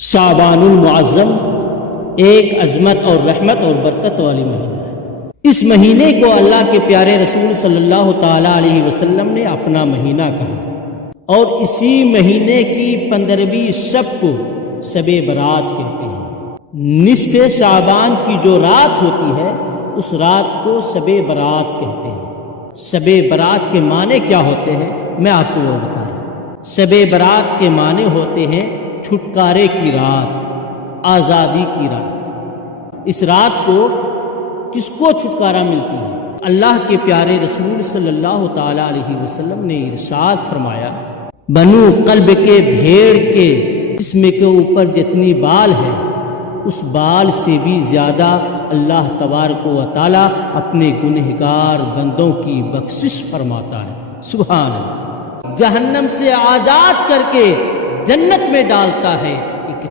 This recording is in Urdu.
شعبان المعظم ایک عظمت اور رحمت اور برکت والی مہینہ ہے۔ اس مہینے کو اللہ کے پیارے رسول صلی اللہ تعالیٰ علیہ وسلم نے اپنا مہینہ کہا، اور اسی مہینے کی 15ویں شب کو شب برات کہتے ہیں۔ نصف شعبان کی جو رات ہوتی ہے اس رات کو شب برات کہتے ہیں۔ شب برات کے معنی کیا ہوتے ہیں میں آپ کو وہ بتا رہا ہوں۔ شب برات کے معنی ہوتے ہیں چھٹکارے کی رات، آزادی کی رات۔ اس رات کو کس کو چھٹکارا ملتی ہے؟ اللہ کے پیارے رسول صلی اللہ تعالیٰ علیہ وسلم نے ارشاد فرمایا، بنو قلب کے بھیڑ کے جسم کے اوپر جتنی بال ہے اس بال سے بھی زیادہ اللہ تبارک و تعالیٰ اپنے گنہگار بندوں کی بخشش فرماتا ہے۔ سبحان اللہ۔ جہنم سے آزاد کر کے جنت میں ڈالتا ہے۔